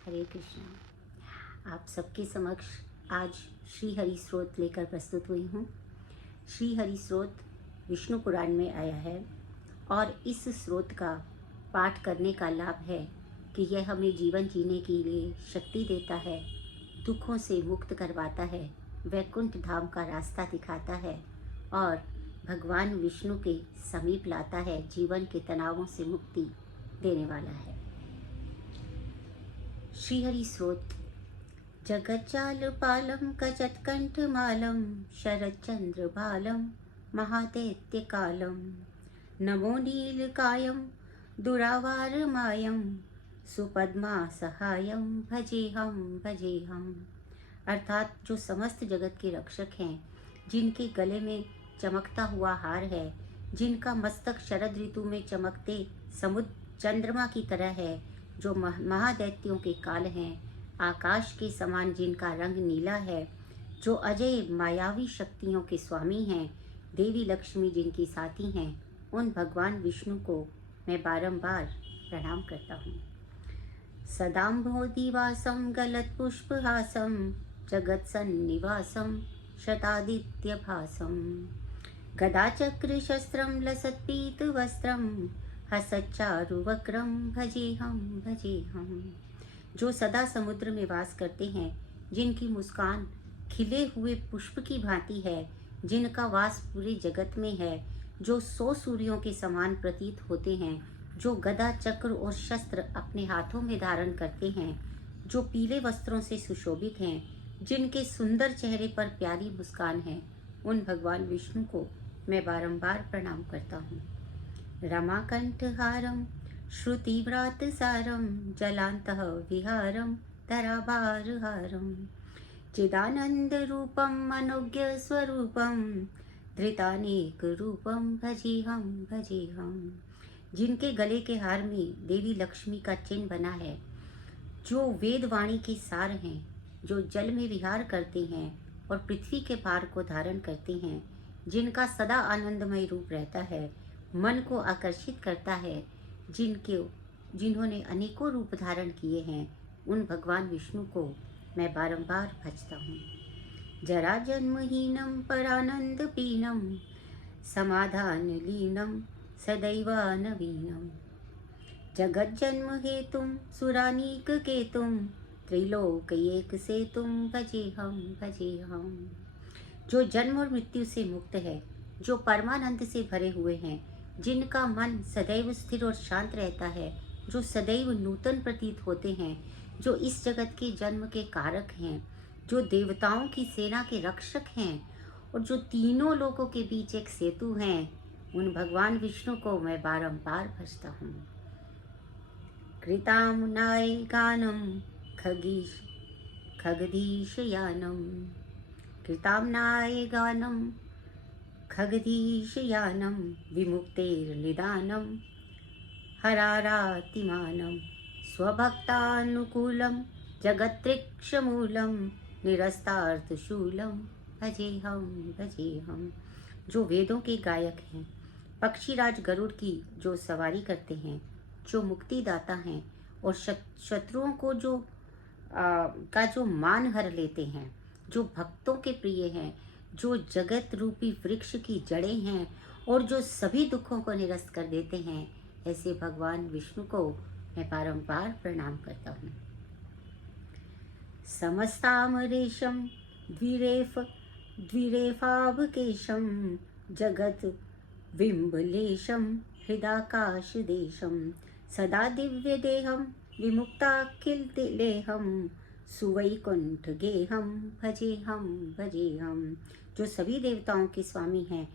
हरे कृष्णा। आप सबके समक्ष आज श्री हरि स्रोत लेकर प्रस्तुत हुई हूँ। श्री हरि स्रोत विष्णु पुराण में आया है और इस स्रोत का पाठ करने का लाभ है कि यह हमें जीवन जीने के लिए शक्ति देता है, दुखों से मुक्त करवाता है, वैकुंठ धाम का रास्ता दिखाता है और भगवान विष्णु के समीप लाता है, जीवन के तनावों से मुक्ति देने वाला है। श्रीहरि स्रोत। जगज्जालपालं कचत्कण्ठमालं शरच्चन्द्रबालं महादैत्यकालं नमो नीलकायं दुरावारमायं सुपद्मासहायं भजेहं। अर्थात जो समस्त जगत के रक्षक हैं, जिनके गले में चमकता हुआ हार है, जिनका मस्तक शरद ऋतु में चमकते समुद्र चंद्रमा की तरह है, जो महादैत्यों के काल हैं, आकाश के समान जिनका रंग नीला है, जो अजय मायावी शक्तियों के स्वामी हैं, देवी लक्ष्मी जिनकी साथी हैं, उन भगवान विष्णु को मैं बारंबार प्रणाम करता हूँ। सदाम्भोदिवासं गलत्पुष्पहासं जगत्सन्निवासं शतादित्यभासं गदाचक्रशस्त्रं लसत्पीतवस्त्रं हसच्चारुवक्रं भजेहं। जो सदा समुद्र में वास करते हैं, जिनकी मुस्कान खिले हुए पुष्प की भांति है, जिनका वास पूरे जगत में है, जो 100 सूर्यों के समान प्रतीत होते हैं, जो गदा चक्र और शस्त्र अपने हाथों में धारण करते हैं, जो पीले वस्त्रों से सुशोभित हैं, जिनके सुंदर चेहरे पर प्यारी मुस्कान है, उन भगवान विष्णु को मैं बारंबार प्रणाम करता हूँ। रमाकंठहारं श्रुतिव्रातसारं जलान्तः विहारं धराभारहारं चिदानन्दरूपं अनुज्ञस्वरूपं धृतानेकरूपं भजेहं। जिनके गले के हार में देवी लक्ष्मी का चिन्ह बना है, जो वेदवाणी के सार हैं, जो जल में विहार करते हैं और पृथ्वी के भार को धारण करते हैं, जिनका सदा आनंदमय रूप रहता है, मन को आकर्षित करता है, जिन्होंने अनेकों रूप धारण किए हैं, उन भगवान विष्णु को मैं बारंबार भजता हूँ। जरा जन्महीनं परानंदपीनं समाधान लीनं सदैवानवीनं जगज्जन्म हेतुं सुरानीककेतुं त्रिलोकैकसेतुं भजेहं। जो जन्म और मृत्यु से मुक्त है, जो परमानंद से भरे हुए हैं, जिनका मन सदैव स्थिर और शांत रहता है, जो सदैव नूतन प्रतीत होते हैं, जो इस जगत के जन्म के कारक हैं, जो देवताओं की सेना के रक्षक हैं और जो तीनों लोकों के बीच एक सेतु हैं, उन भगवान विष्णु को मैं बारंबार भजता हूँ। कृताम्नाय गानं खगधीशयानं कृताम्नाय गानं खगधीशयानं विमुक्तेर्निदानं हरारातिमानं स्वभक्तानुकूलं जगत्रिक्षमूलं निरस्तार्थशूलं भजेहं। जो वेदों के गायक हैं, पक्षीराज गरुड़ की जो सवारी करते हैं, जो मुक्तिदाता हैं और शत्रुओं को जो मान हर लेते हैं, जो भक्तों के प्रिय हैं, जो जगत रूपी वृक्ष की जड़ें हैं और जो सभी दुखों को निरस्त कर देते हैं, ऐसे भगवान विष्णु को मैं बारंबार प्रणाम करता हूँ। समस्तामरेशं द्विरेफावकेशं जगत बिम्बलेशं हृदाकाशदेशं सदा दिव्यदेहं विमुक्ताखिलदेहं सुवैकुंठगेहं भजेहं। जो सभी देवताओं के स्वामी हैं,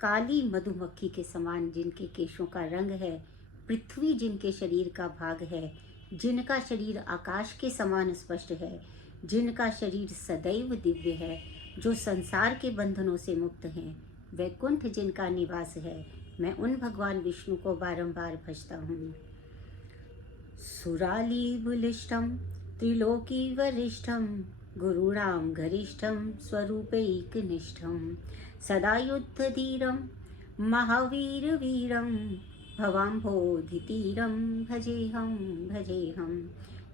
काली मधुमक्खी के समान जिनके केशों का रंग है, पृथ्वी जिनके शरीर का भाग है, जिनका शरीर आकाश के समान स्पष्ट है, जिनका शरीर सदैव दिव्य है, जो संसार के बंधनों से मुक्त हैं, वैकुंठ जिनका निवास है, मैं उन भगवान विष्णु को बारंबार भजता हूँ। सुरालीबुलिष्ठं त्रिलोकी वरिष्ठं गुरूणां गरिष्ठं स्वरूपैकनिष्ठं सदा युद्धधीरं महावीरवीरं भवाम्भोधितीरं भजेहं।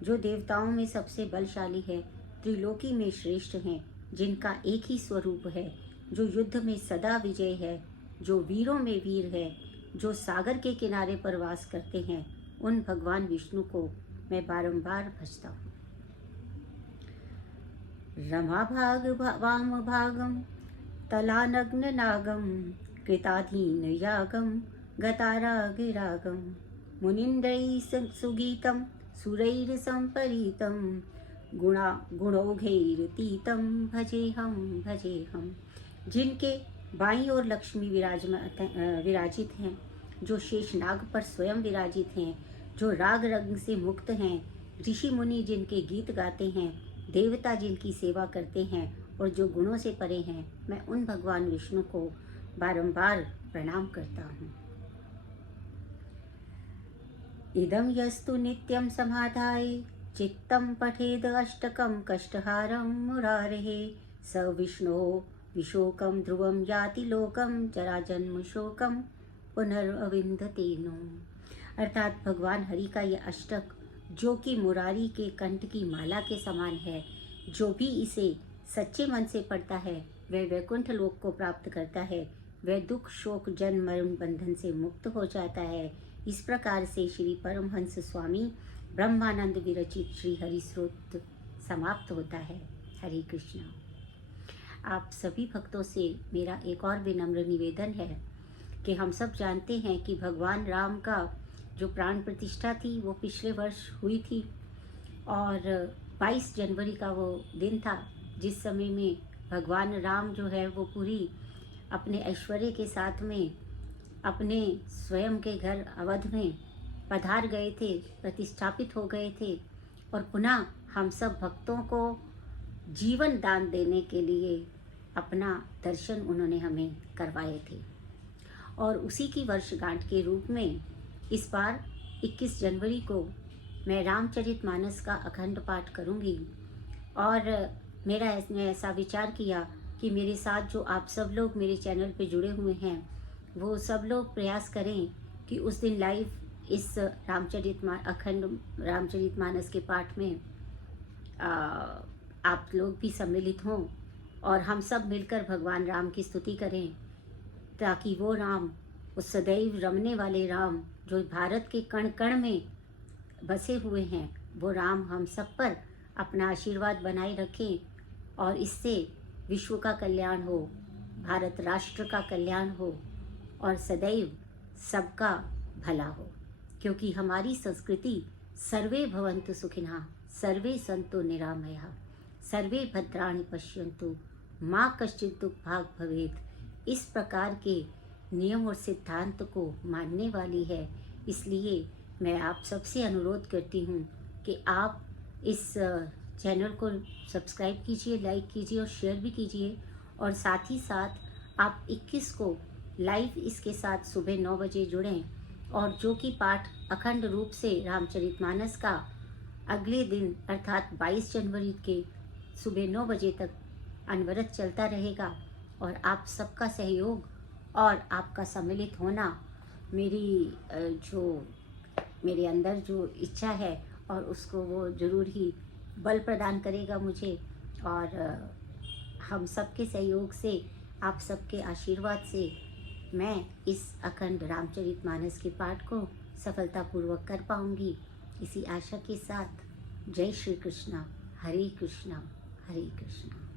जो देवताओं में सबसे बलशाली है, त्रिलोकी में श्रेष्ठ हैं, जिनका एक ही स्वरूप है, जो युद्ध में सदा विजय है, जो वीरों में वीर है, जो सागर के किनारे पर वास करते हैं, उन भगवान विष्णु को मैं बारंबार भजता हूँ। रमा भाग वाम भागम तलानग्न नागम कृताधीन यागम गतारागिरागम मुनिन्द्रै सुगीतं सुरैर संपरीतं गुणौघैरतीतं भजेहम। जिनके बाईं ओर लक्ष्मी विराजित हैं, जो शेषनाग पर स्वयं विराजित हैं, जो राग रंग से मुक्त हैं, ऋषि मुनि जिनके गीत गाते हैं, देवता जिनकी सेवा करते हैं और जो गुणों से परे हैं, मैं उन भगवान विष्णु को बारंबार प्रणाम करता हूँ। इदं यस्तु नित्यं समाधाय चित्तं पठेद अष्टकं कष्टहारं मुरारेः स विष्णोः विशोकं ध्रुवं याति लोकं जराजन्म शोकं पुनरविंदते नो। अर्थात भगवान हरि का यह अष्टक, जो कि मुरारी के कंठ की माला के समान है, जो भी इसे सच्चे मन से पढ़ता है वह वैकुंठ लोक को प्राप्त करता है, वह दुख शोक जन्म मरण बंधन से मुक्त हो जाता है। इस प्रकार से श्री परमहंस स्वामी ब्रह्मानंद विरचित श्री हरि स्रोत समाप्त होता है। हरे कृष्णा। आप सभी भक्तों से मेरा एक और विनम्र निवेदन है कि हम सब जानते हैं कि भगवान राम का जो प्राण प्रतिष्ठा थी वो पिछले वर्ष हुई थी और 22 जनवरी का वो दिन था जिस समय में भगवान राम जो है वो पूरी अपने ऐश्वर्य के साथ में अपने स्वयं के घर अवध में पधार गए थे, प्रतिष्ठापित हो गए थे और पुनः हम सब भक्तों को जीवन दान देने के लिए अपना दर्शन उन्होंने हमें करवाए थे। और उसी की वर्षगांठ के रूप में इस बार 21 जनवरी को मैं रामचरितमानस का अखंड पाठ करूंगी और मैंने ऐसा विचार किया कि मेरे साथ जो आप सब लोग मेरे चैनल पे जुड़े हुए हैं वो सब लोग प्रयास करें कि उस दिन लाइव इस अखंड रामचरितमानस के पाठ में आप लोग भी सम्मिलित हों और हम सब मिलकर भगवान राम की स्तुति करें, ताकि वो राम, उस सदैव रमने वाले राम जो भारत के कण कण में बसे हुए हैं, वो राम हम सब पर अपना आशीर्वाद बनाए रखें और इससे विश्व का कल्याण हो, भारत राष्ट्र का कल्याण हो और सदैव सबका भला हो। क्योंकि हमारी संस्कृति सर्वे भवन्तु सुखिनः, सर्वे सन्तु निरामयाः, सर्वे भद्राणि पश्यन्तु माँ कश्चित् दुःखभाग् भवेत्, इस प्रकार के नियम और सिद्धांत को मानने वाली है। इसलिए मैं आप सबसे अनुरोध करती हूँ कि आप इस चैनल को सब्सक्राइब कीजिए, लाइक कीजिए और शेयर भी कीजिए और साथ ही साथ आप 21 को लाइव इसके साथ सुबह 9 बजे जुड़ें और जो कि पाठ अखंड रूप से रामचरितमानस का अगले दिन अर्थात 22 जनवरी के सुबह 9 बजे तक अनवरत चलता रहेगा और आप सबका सहयोग और आपका सम्मिलित होना मेरे अंदर जो इच्छा है और उसको वो ज़रूर ही बल प्रदान करेगा मुझे और हम सबके सहयोग से, आप सबके आशीर्वाद से मैं इस अखंड रामचरितमानस के पाठ को सफलतापूर्वक कर पाऊंगी। इसी आशा के साथ जय श्री कृष्णा, हरे कृष्णा, हरे कृष्णा।